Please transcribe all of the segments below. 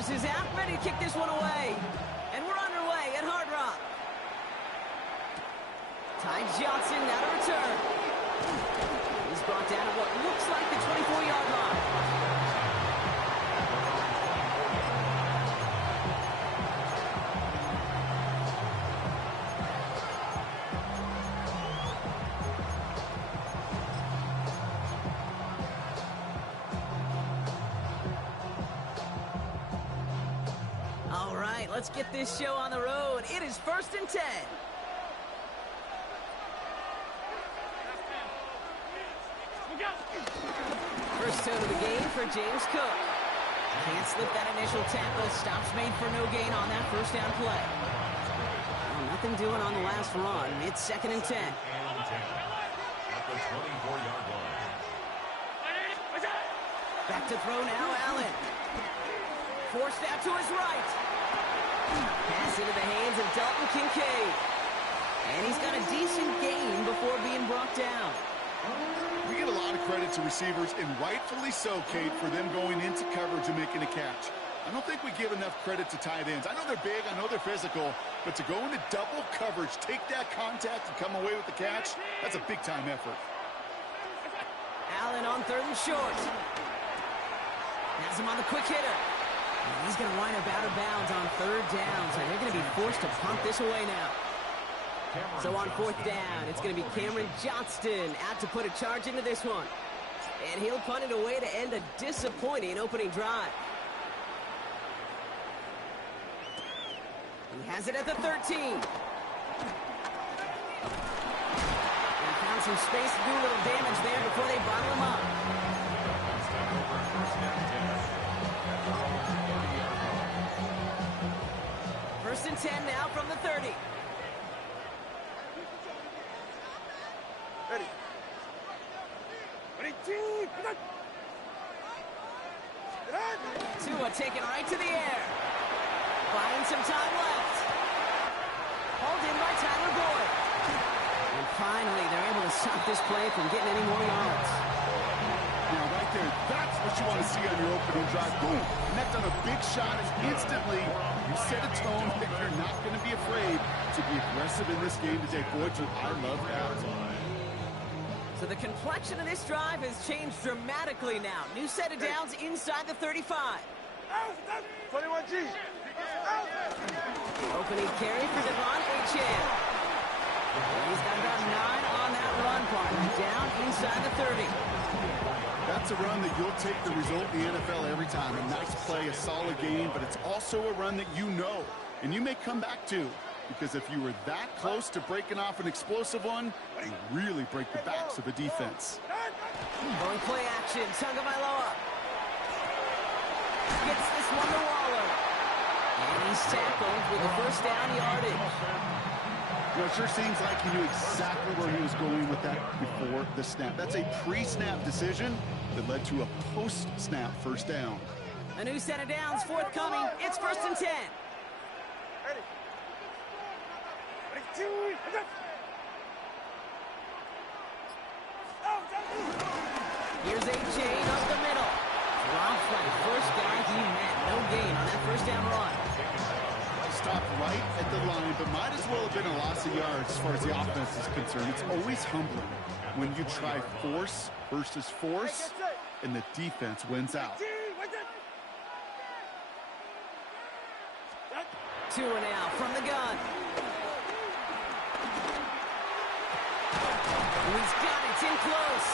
fires his out, ready to kick this one away. And we're underway at Hard Rock. Ty Johnson now to return. He's brought down at what looks like the 24-yard line. All right, let's get this show on the road. It is 1st and 10. First toe of the game for James Cook. Can't slip that initial tackle. Stops made for no gain on that first down play. Well, nothing doing on the last run. It's 2nd and 10. At the 24-yard line. Back to throw now, Allen. Forced out to his right. Pass into the hands of Dalton Kincaid. And he's got a decent gain before being brought down. We get a lot of credit to receivers, and rightfully so, Kate, for them going into coverage and making a catch. I don't think we give enough credit to tight ends. I know they're big, I know they're physical, but to go into double coverage, take that contact, and come away with the catch, that's a big-time effort. Allen on 3rd and short. Has him on the quick hitter. And he's going to wind up out of bounds on 3rd down, so they're going to be forced to punt this away now. So on 4th down, it's going to be Cameron Johnston out to put a charge into this one. And he'll punt it away to end a disappointing opening drive. He has it at the 13. He found some space to do a little damage there before they bottle him up. First and 10 now from the 30. Ready. Tua taken right to the air. Buying some time left. Hauled in by Tyler Boyd. And finally, they're able to stop this play from getting any more yards. Now, right there, that's what you want to see on your opening drive. Boom. Connect on a big shot, and instantly you set a tone that you're not going to be afraid to be aggressive in this game today. Boy, I love that. So the complexion of this drive has changed dramatically now. New set of downs inside the 35. 21G. Opening carry for Devon Achane. He's got about 9 on that run, partner. Down inside the 30. That's a run that you'll take the result in the NFL every time. A nice play, a solid game, but it's also a run that you know, and you may come back to. Because if you were that close to breaking off an explosive one, you really break the backs of the defense. Going play action, Tagovailoa. Gets this one to Waller. And he's tackled with the first down yardage. You know, it sure seems like he knew exactly where he was going with that before the snap. That's a pre-snap decision that led to a post-snap first down. A new set of downs forthcoming. It's 1st and 10. Ready. Here's Achane up the middle. Drops by the first guy he met. No gain on that first down run. Stopped right at the line, but might as well have been a loss of yards as far as the offense is concerned. It's always humbling when you try force versus force, and the defense wins out. Tua now from the gun. He's got it. It's in close.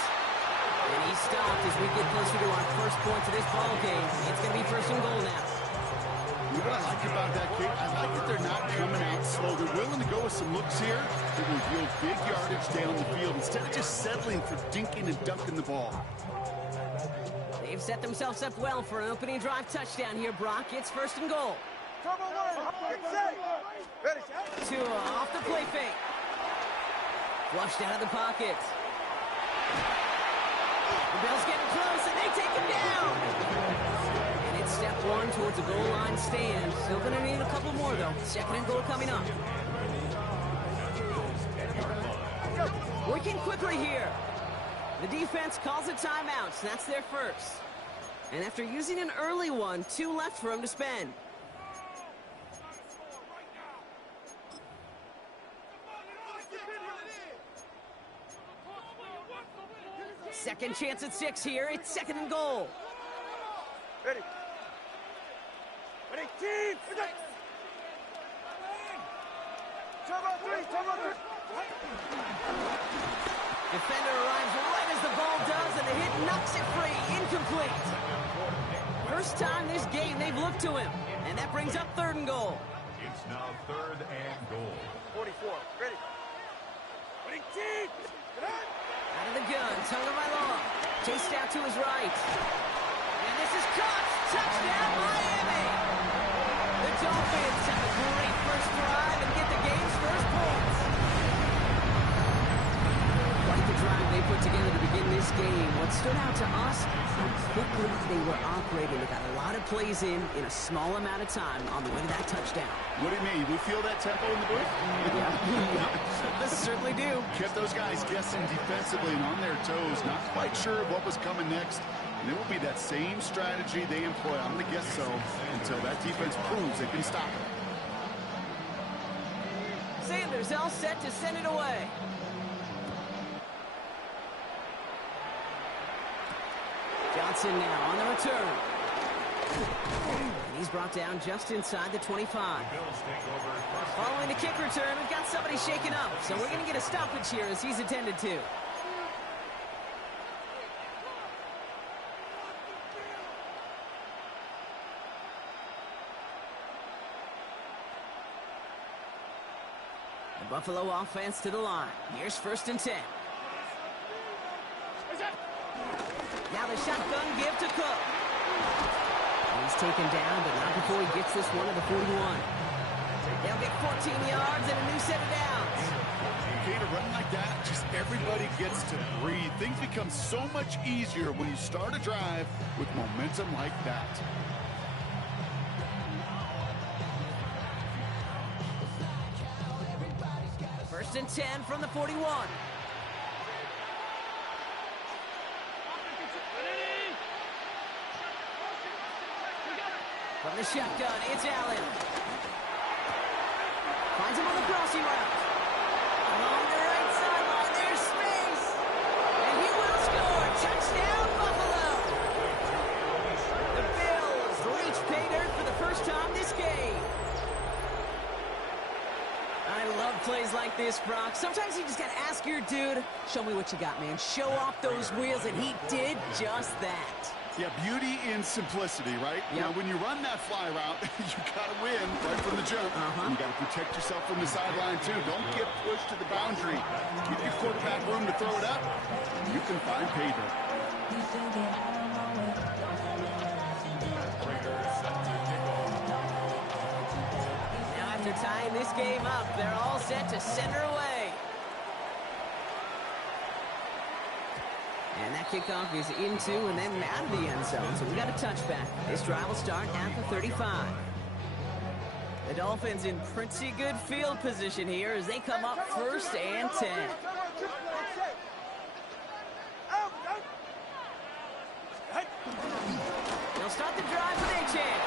And he's stopped as we get closer to our first point to this ball game. It's going to be 1st and goal now. You know what I like about that, Kate? I like that they're not coming out slow. They're willing to go with some looks here that will yield big yardage down the field instead of just settling for dinking and dunking the ball. They've set themselves up well for an opening drive touchdown here, Brock. It's 1st and goal. Tua off the play fake. Flushed out of the pocket. The Bills getting close, and they take him down. And it's step 1 towards a goal line stand. Still going to need a couple more, though. 2nd and goal coming up. Working quickly here. The defense calls a timeout, so that's their first. And after using an early one, 2 left for him to spend. Second chance at 6 here. It's 2nd and goal. Ready. Ready, team. Defender arrives right as the ball does, and the hit knocks it free. Incomplete. First time this game they've looked to him. And that brings up 3rd and goal. It's now 3rd and goal. 44. Ready. Ready, team. Out of the gun, Tagovailoa. Chased out to his right. And this is caught. Touchdown, Miami. The Dolphins have a great first drive and get the game's first points. Quite the drive they put together to begin this game. What stood out to us, how quickly they were operating. They got a lot of plays in a small amount of time on the way to that touchdown. What do you mean? We feel that tempo in the booth? Yeah, this certainly do. Kept those guys guessing defensively and on their toes, not quite sure of what was coming next. And it will be that same strategy they employ, I'm going to guess so, until that defense proves they can stop it. Sanders all set to send it away. Johnson now on the return. And he's brought down just inside the 25. Following the kick return, we've got somebody shaken up. So we're going to get a stoppage here as he's attended to. The Buffalo offense to the line. Here's 1st and 10. Now the shotgun give to Cook. He's taken down, but not before he gets this one to the 41. They'll get 14 yards and a new set of downs. Okay, to run like that, just everybody gets to breathe. Things become so much easier when you start a drive with momentum like that. First and 10 from the 41. From the shotgun, it's Allen. Finds him on the crossing route. Along the right sideline, there's space. And he will score. Touchdown, Buffalo. The Bills reach pay dirt for the first time this game. I love plays like this, Brock. Sometimes you just got to ask your dude, show me what you got, man. Show off those wheels, and he did just that. Yeah, beauty in simplicity, right? Yep. Now, when you run that fly route, you got to win right from the jump. You got to protect yourself from the sideline, too. Don't get pushed to the boundary. Give your quarterback room to throw it up. You can find pay dirt. Now, after tying this game up, they're all set to send her away. And that kickoff is into and then out of the end zone. So we got a touchback. This drive will start at the 35. The Dolphins in pretty good field position here as they come up 1st and 10. They'll start the drive with a chance.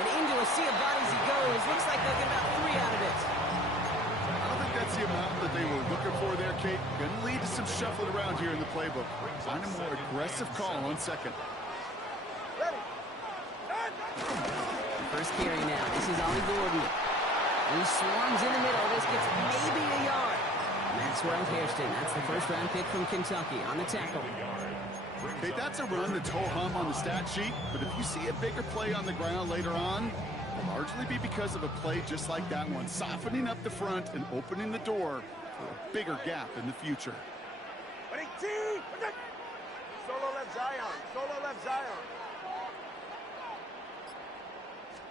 And into a sea of bodies he goes. Looks like they'll get about 3 out of it. I don't think that's the amount that they were looking for there, Kate. Going to lead to some shuffling around here in the playbook. Find a more aggressive call on 2nd. First carry now. This is Ollie Gordon. He swarms in the middle. This gets maybe a yard. Maxwell Hairston. That's the 1st-round pick from Kentucky on the tackle. Okay, that's a run that's ho-hum on the stat sheet, but if you see a bigger play on the ground later on, it'll largely be because of a play just like that one, softening up the front and opening the door for a bigger gap in the future. Solo left Zion. Solo left Zion.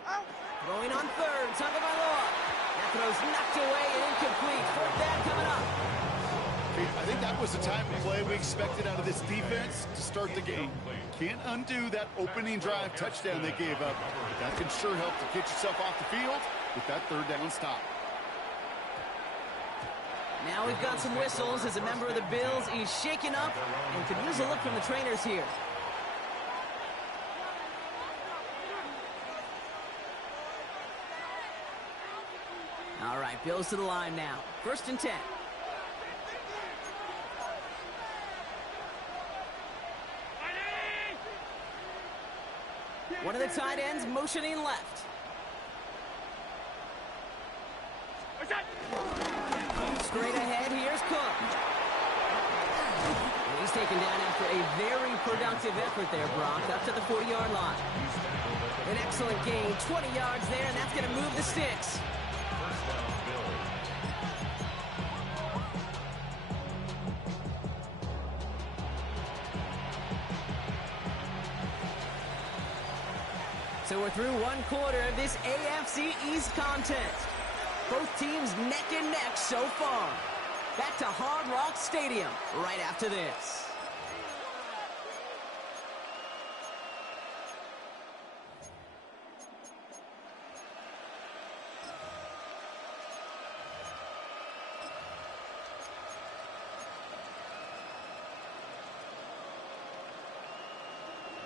Out. Throwing on 3rd. Tagovailoa. That throw's knocked away and incomplete. 4th down coming up. I think that was the type of play we expected out of this defense to start the game. Can't undo that opening drive touchdown they gave up, but that can sure help to get yourself off the field with that 3rd down stop. Now we've got some whistles as a member of the Bills is shaken up and could use a look from the trainers here. Bills to the line now. 1st and 10. One of the tight ends motioning left. Straight ahead, here's Cook. And he's taken down after a very productive effort there, Brock, up to the 40-yard line. An excellent gain, 20 yards there, and that's going to move the sticks. So we're through one quarter of this AFC East contest. Both teams neck and neck so far. Back to Hard Rock Stadium right after this.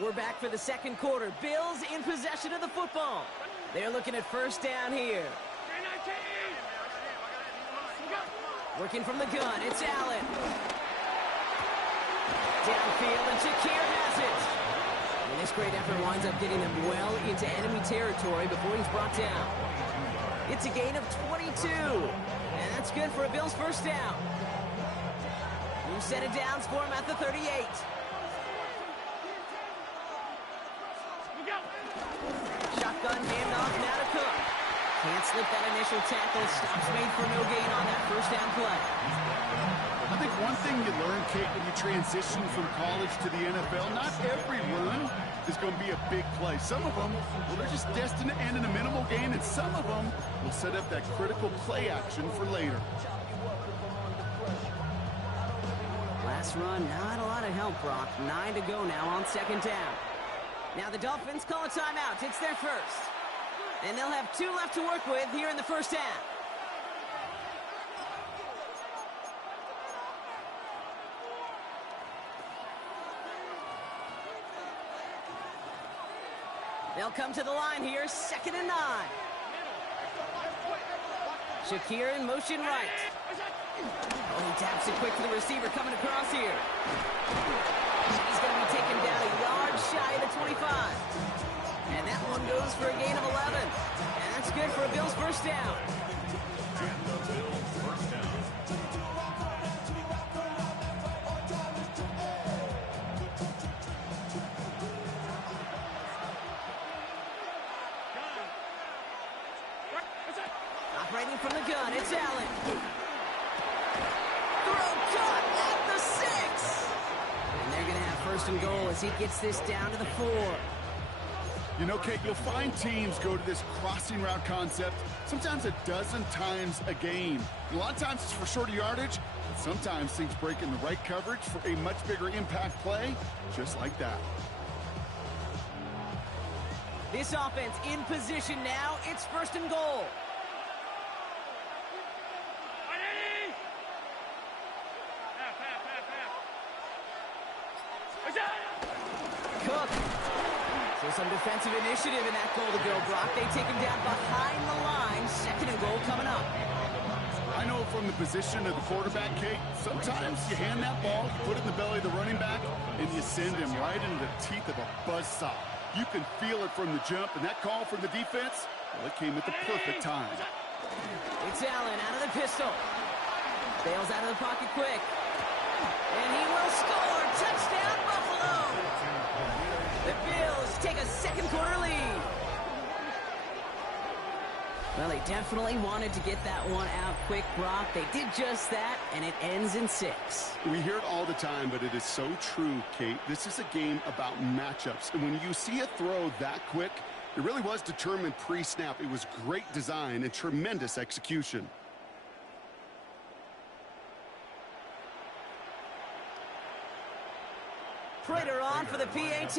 We're back for the second quarter. Bills in possession of the football. They're looking at 1st down here. Working from the gun, it's Allen. Downfield, and Shakir has it. And this great effort winds up getting them well into enemy territory before he's brought down. It's a gain of 22. And that's good for a Bills 1st down. New set of downs for him at the 38. Shotgun handoff now to Cook. Can't slip that initial tackle. Stops made for no gain on that 1st down play. I think one thing you learn, Kate, when you transition from college to the NFL, not every run is going to be a big play. Some of them, well, they're just destined to end in a minimal gain, and some of them will set up that critical play action for later. Last run, not a lot of help, Brock. 9 to go now on 2nd down. Now the Dolphins call a timeout. It's their first. And they'll have 2 left to work with here in the 1st half. They'll come to the line here, 2nd and 9. Shakir in motion right. Oh, he taps it quick to the receiver coming across here. He's going to be taken down a yard shy of the 25. And that one goes for a gain of 11. And that's good for a Bills 1st down. Operating from the gun, it's Allen. Throw caught at the 6. And they're going to have 1st and goal as he gets this down to the 4. You know, Kate, you'll find teams go to this crossing route concept sometimes a dozen times a game. A lot of times it's for shorter yardage, but sometimes things break in the right coverage for a much bigger impact play, just like that. This offense in position now. It's 1st and goal. Cook. So some defensive initiative in that goal to go, Brock. They take him down behind the line. 2nd and goal coming up. I know from the position of the quarterback, Kate, sometimes you hand that ball, you put it in the belly of the running back, and you send him right into the teeth of a buzzsaw. You can feel it from the jump, and that call from the defense, well, it came at the perfect time. It's Allen out of the pistol. Bails out of the pocket quick. And he will score. Touchdown, Buffalo. The Bills take a 2nd quarter lead. Well, they definitely wanted to get that one out quick, Brock. They did just that, and it ends in 6. We hear it all the time, but it is so true, Kate. This is a game about matchups. And when you see a throw that quick, it really was determined pre-snap. It was great design and tremendous execution. Prater on for the PAT.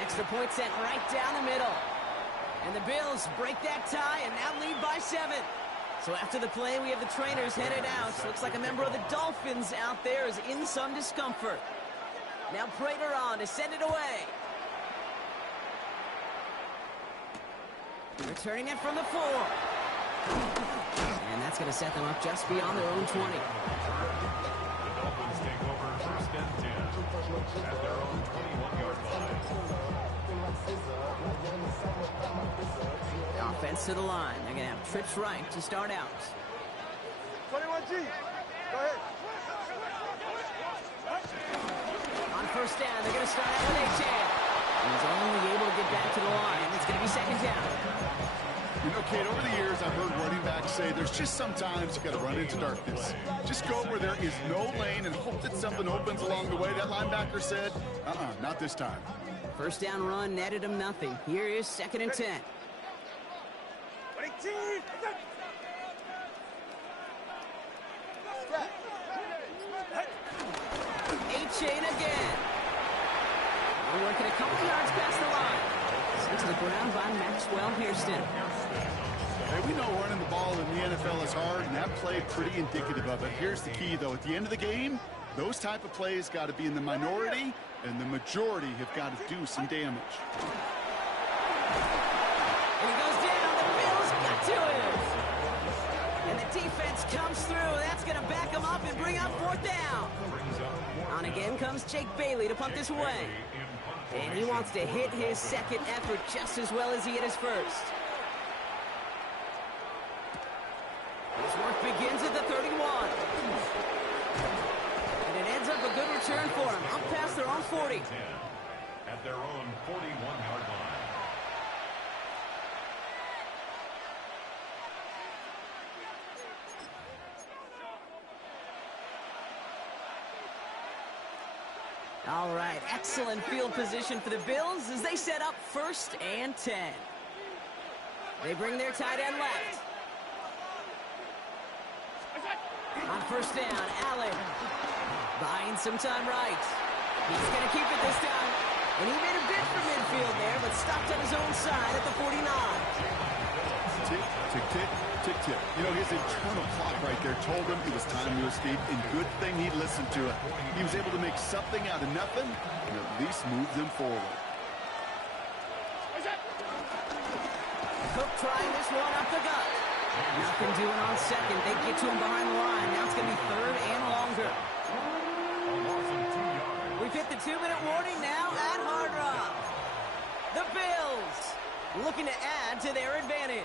Extra point sent right down the middle. And the Bills break that tie and now lead by 7. So after the play, we have the trainers headed out. Looks like a member of the Dolphins out there is in some discomfort. Now Prater on to send it away. Returning it from the 4. And that's going to set them up just beyond their own 20. The Dolphins take over first and 10 at their own 21-yard line. The offense to the line. They're going to have trips right to start out. 21G. Go ahead. On first down, they're going to start out with A-Chan. He's only able to get back to the line. It's going to be second down. You know, Kate, over the years, I've heard running backs say there's just sometimes you got to run into darkness. Just go where there is no lane and hope that something opens along the way. That linebacker said, not this time. First down run netted him nothing. Here is second and 10. 22. A-Chain again. We're working a couple yards past the line. Sent to the ground by Maxwell Hairston. Hey, we know running the ball in the NFL is hard, and that play pretty indicative of it. Here's the key, though. At the end of the game, those type of plays got to be in the minority, and the majority have got to do some damage. And he goes down. The Bills got to him. And the defense comes through. That's going to back him up and bring up fourth down. On again comes Jake Bailey to punt this away. And he wants to hit his second effort just as well as he hit his first. His work begins at the 31. And it ends up a good return for him. Up past their own 40. At their own 41-yard line. All right, excellent field position for the Bills as they set up first and 10. They bring their tight end left. On first down, Allen buying some time right. He's going to keep it this time. And he made a bid for midfield there, but stopped on his own side at the 49. Tick, tick, tick, tick, tick. You know, his internal clock right there told him it was time to escape, and good thing he listened to it. He was able to make something out of nothing and at least move them forward. Cook trying this one up the gut. Nothing doing on second. They get to him behind the line. Now it's going to be third and longer. We've hit the 2-minute warning now at Hard Rock. The Bills looking to add to their advantage.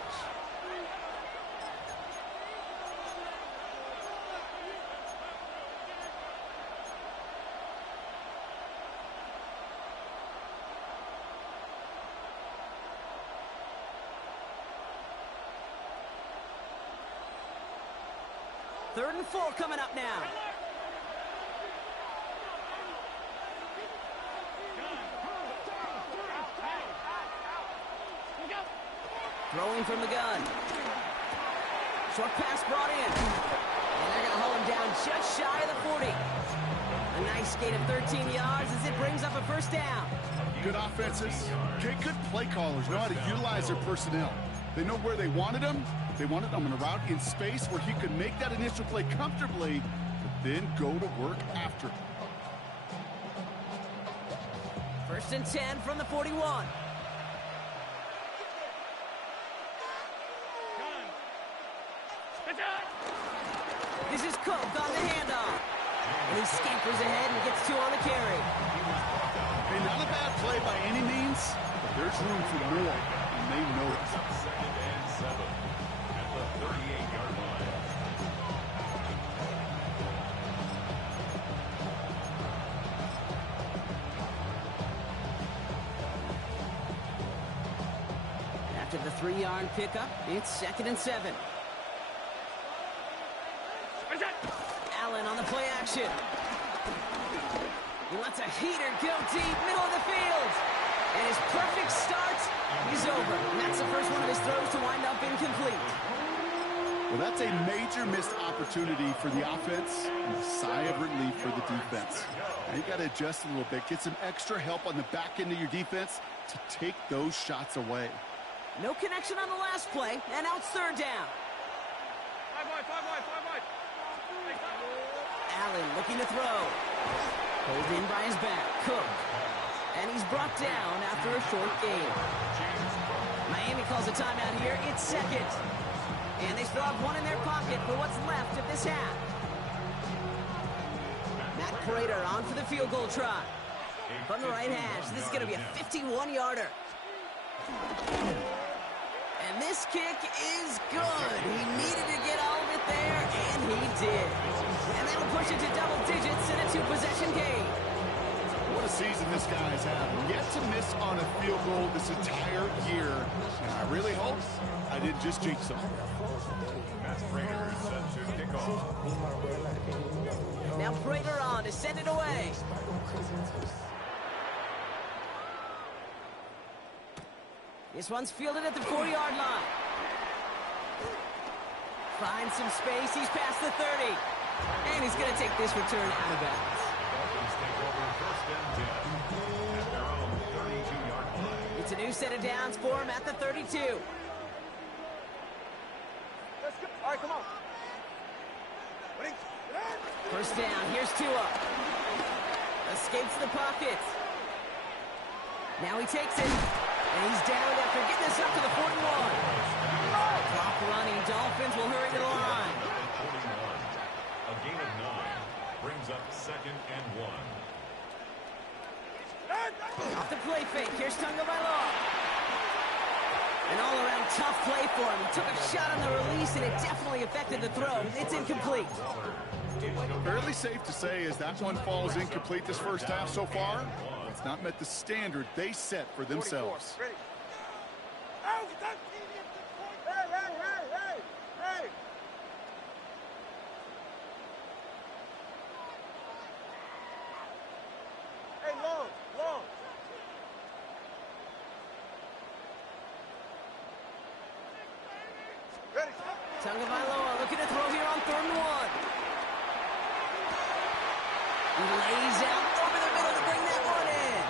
Third and 4 coming up now. Throwing from the gun. Short pass brought in. And they're going to hold him down just shy of the 40. A nice gain of 13 yards as it brings up a first down. Good offenses. Okay, good play callers know how to utilize their personnel. They know where they wanted him. They wanted him on a route in space where he could make that initial play comfortably, but then go to work after. First and 10 from the 41. This is Cook on the handoff. And he scampers ahead and gets 2 on the carry. Hey, not a bad play by any means, but there's room for more, and they know it. Second and 7 at the 38-yard line. After the 3-yard pickup, it's second and 7. Allen on the play action. He lets a heater go deep, middle of the field. And his perfect start is over. And that's the first one of his throws to wind up incomplete. Well, that's a major missed opportunity for the offense and a sigh of relief for the defense. Now you got to adjust a little bit, get some extra help on the back end of your defense to take those shots away. No connection on the last play, and now it's third down. 5 wide. Allen looking to throw. Pulled in by his back. Cook. And he's brought down after a short gain. Miami calls a timeout here. It's second. And they still have one in their pocket for what's left of this half. Matt Prater on for the field goal try. From the right hash, this is going to be a 51-yarder. And this kick is good. He needed to get all of it there, and he did. And that'll push it to double digits in a two-possession game. What a season this guy has had. Yet to miss on a field goal this entire year. And I really hope I didn't just jinx him. Matt Prater set to kick off. Now Prater on to send it away. This one's fielded at the 40-yard line. Finds some space. He's past the 30. And he's going to take this return out of bounds. Dolphins take over first and 10 at their own 32-yard line. It's a new set of downs for him at the 32. Let's go. All right, come on. First down. Here's Tua. Escapes the pocket. Now he takes it. And he's down after getting this up to the 41. Clock running. Dolphins will hurry to the line. 41. A gain of 9 brings up second and 1. Off the play fake. Here's Tagovailoa. An all-around tough play for him. He took a shot on the release, and it definitely affected the throw. It's incomplete. Fairly safe to say as that one falls incomplete this first half so far, it's not met the standard they set for themselves. Ready. Hey! Hey, long. Ready. Tagovailoa looking to throw here on 3rd and 1. He lays out over the middle to bring that one in.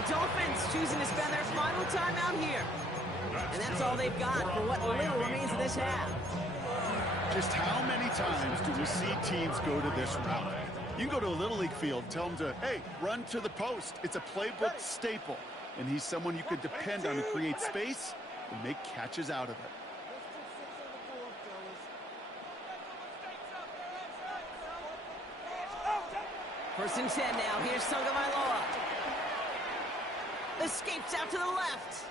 The Dolphins choosing to spend their final timeout here. And that's all they've got for what little remains of this half. Just how many times do we see teams go to this route? You can go to a Little League field, tell them to, hey, run to the post. It's a playbook staple. And he's someone you could depend on to create space and make catches out of it. First and 10 now. Here's Tagovailoa. Escapes out to the left.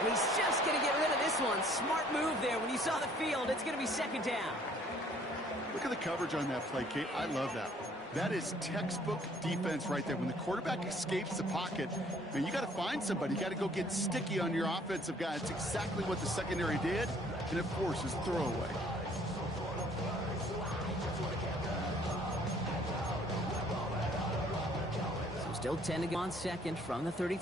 And he's just going to get rid of this one. Smart move there. When you saw the field, it's going to be second down. Look at the coverage on that play, Kate. I love that. That is textbook defense right there. When the quarterback escapes the pocket, man, you got to find somebody. You got to go get sticky on your offensive guy. It's exactly what the secondary did, and it forces throwaway. So still 10 to go on second from the 33.